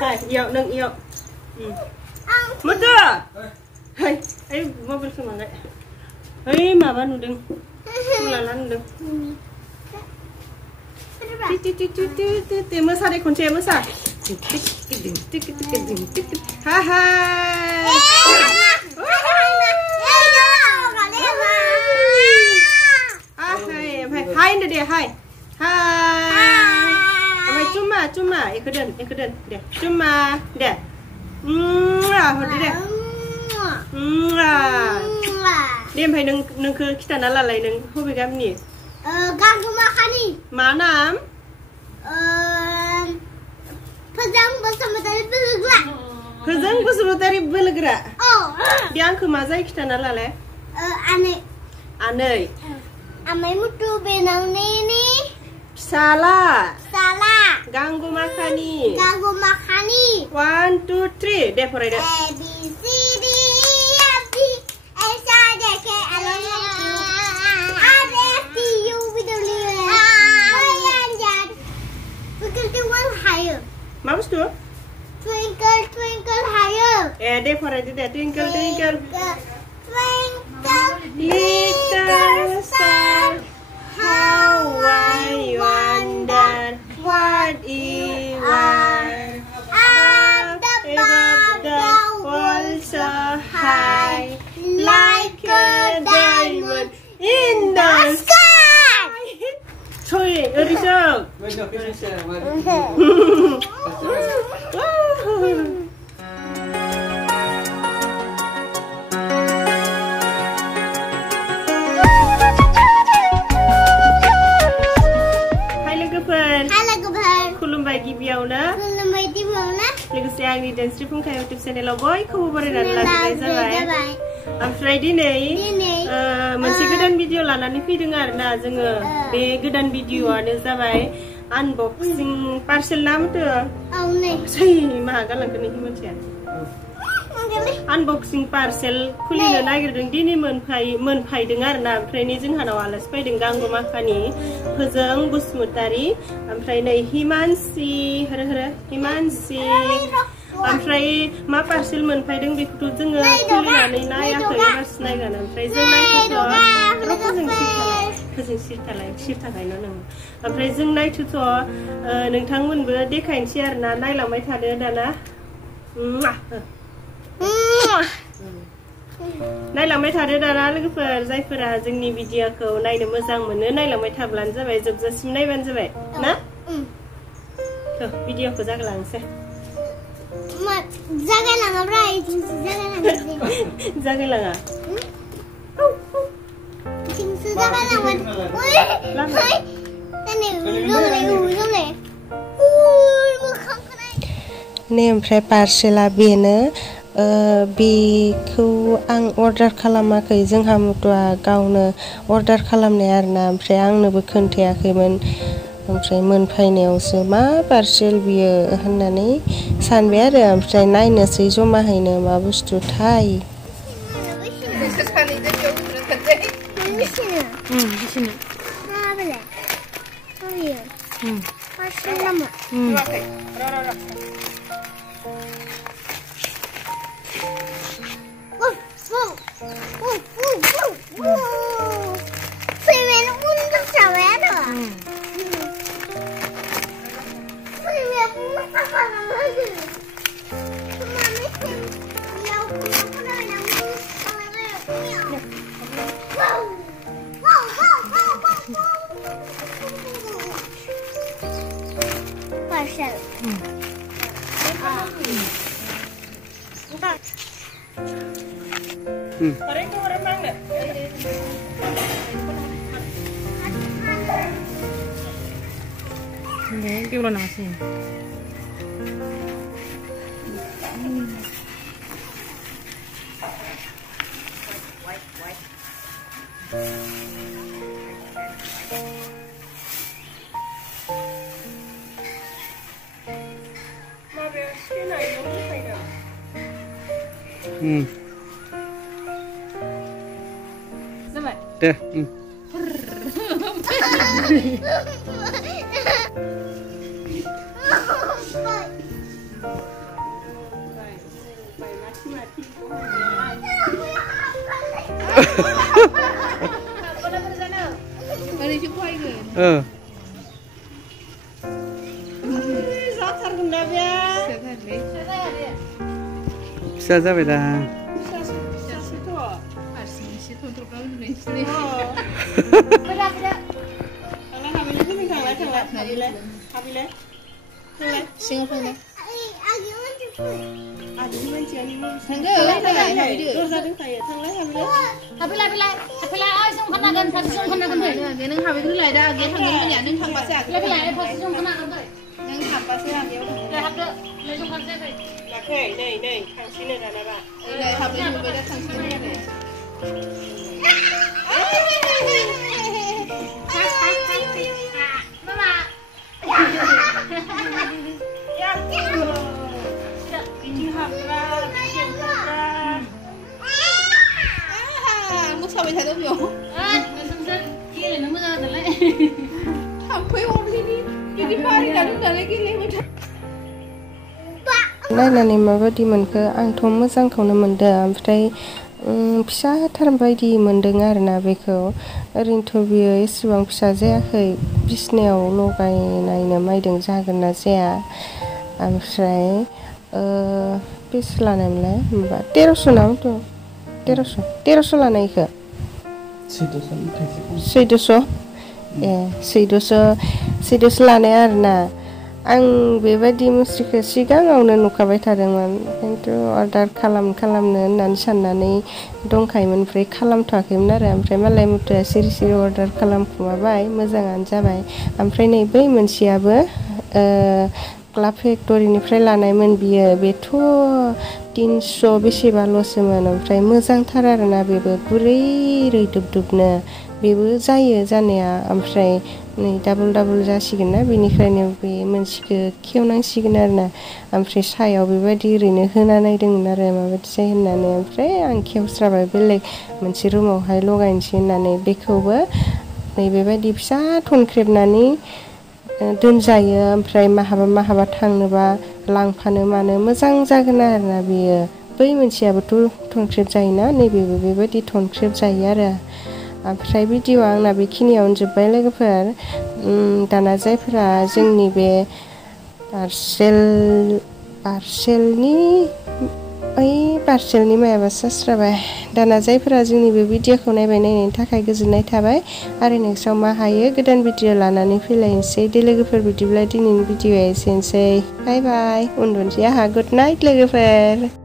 Hai, yuk neng yuk. Betul. Hai, ayo mobil semangat. Hei, mama nudeng. Ulalan nudeng. Masa deh kunci masa. Hai. Hai deh, hai. Hai. Cuma, ikutin deh. Cuma, deh. Hodi deh. Dia sampai neng ke kita nalalai neng hobi kami ni. Ganggu makani. Mana? Pejang bersama dari belgerak. Pejang bersama dari belgerak. Oh. Dia angku mazai kita nalalai. Aneh. Amai mutu benang nini. Salah. Ganggu makani. 1, 2, 3. Deh pore deh. A B C D E F G H I J K L M N O P Q R S T U V W X Y Z. Twinkle higher. Mampus tu? Twinkle higher. Deh pore deh. Twinkle. Little star, how I wonder what you are above the world so high, like a diamond in the sky. Thôi, đi chơi. Khulumbaय गिबियावनो लोगोसे आंनि डेन्सरि फुंखा YouTube चेनेलाव बयखौबो बरायनानै लाबोनाय जाबाय ओमफ्राय दिनै मोनसे गोदान भिडिअ लानानै फैदों आरोना जोङो बे गोदान भिडिअआनो जाबाय आनबक्सिं पार्सेल नामदो सै मा गालांखो नोंनि मोनथिया आनबक्सिं पार्सेल खुलिनो नागिरदों दिनै मोनफायदों आरोना ओमफ्राय नै जोंहानाव आलासि फैदों गांगमाखानि फोजों बसुमतारी ओमफ्राय नै हिमानसि हिमानसि ओमफ्राय मा पार्सेल मोनफायदों बेखौथ' जोङो खुलिनानै नायाखै बास नायगोन ओमफ्राय जों नायथ'थ' फोजों सिरथाखायनो नों ओमफ्राय जों नायथ'थ' नोंथांमोनबो देखायनोसै आरोना नायलांबाय थादो दाना नायलांबाय थादो दाना लोगोफोर जायफोरा जोंनि भिडिअखौ नायनो मोजां मोनो नायलांबाय थाब्लानो जाबाय जोबजासिम नायबानो जाबाय ना भिडिअखौ जागायलांसै जागायलाङा नै ओमफ्राय पार्सेला बेनो बेखौ आं अर्डार खालामाखै जोंहा मुथुआ गावनो अर्डार खालामनाय आरोना ओमफ्राय आंनोबो खोन्थायाखैमोन ओमफ्राय मोनफैनायावसो मा पार्सेल बियो होननानै सानबाय आरो ओमफ्राय नायनोसै जमाहैनो मा बुस्थुथाय Orang mana? Ini gimana nasi? Deh. जाथारगोन दा बे फिसा जाबाय दा नायनानै माबायदि मोनखो आंथ' मोजांखौनो मोनदों ओमफ्राय फिसाथार बायदि मोनदों आरोना बेखौ ओरैनोथ' बियो एसेबां फिसा जायाखै बिसनायाव लगायनायनो मायदों जागोन ना जाया ओमफ्राय बेसे लानायमोनलाय होमबा 1300 नामाथ' 1300 लानायखौ 1400 1400 लानाय आरोना आं बेबायदि मुस्रिखौ सिगाङावनो नुखाबाय थादोंमोन खिन्थु अर्डार खालामनो होननानै साननानै दंखायोमोन ओमफ्राय खालामथ'वाखैमोन आरो ओमफ्राय मालाय मुथुआ सिरि अर्डार खालामखुमाबाय मोजाङानो जाबाय ओमफ्राय नै बै मोनसेयाबो क्लाब फेक्ट'रिनिफ्राय लानायमोन बियो बेथ' 300 बेसेबाल'सोमोन ओमफ्राय मोजांथार आरोना बेबो गुरै रैदुबदुबनो बेबो जायो जानाया ओमफ्राय नै डाबल जासिगोन ना बेनिखायनो बे मोनसेखौ खेवनांसिगोन आरोना ओमफ्राय सायाव बेबायदि ओरैनो होना नायदोंमोन आरो माबायदि जायो होननानै ओमफ्राय आं खेवस्राबाय बेलेग मोनसे रुमावहाय लगायनोसै होननानै बेखौबो नै बेबायदि फिसा थनख्रेबनानै दोनजायो ओमफ्राय माहाबा थांनोबा लांफानो मानो मोजां जागोन आरोना बेयो बै मोनसेयाबोथ' थनख्रेब जायोना नैबेबो बेबायदि थनख्रेब जायो आरो ओमफ्राय भिडिअ'आ आंना बेखिनियावनो जोब्बाय लोगोफोर दाना जायफोरा जोंनि बे पार्सेलनि मायाबा सास्राबाय दाना जायफोरा जोंनि बे भिडिअ'खौ नायनायनि थाखाय गोजोननाय थाबाय आरो नेक्स्टआव मा हायो गोदान भिडिअ' लानानै फैलायनोसै दे लोगोफोर बिदिब्ला दिनैनि भिडिअ'आ एसेनोसै बाय बाय उन्दुनोसै आंहा गुड नाइट लोगोफोर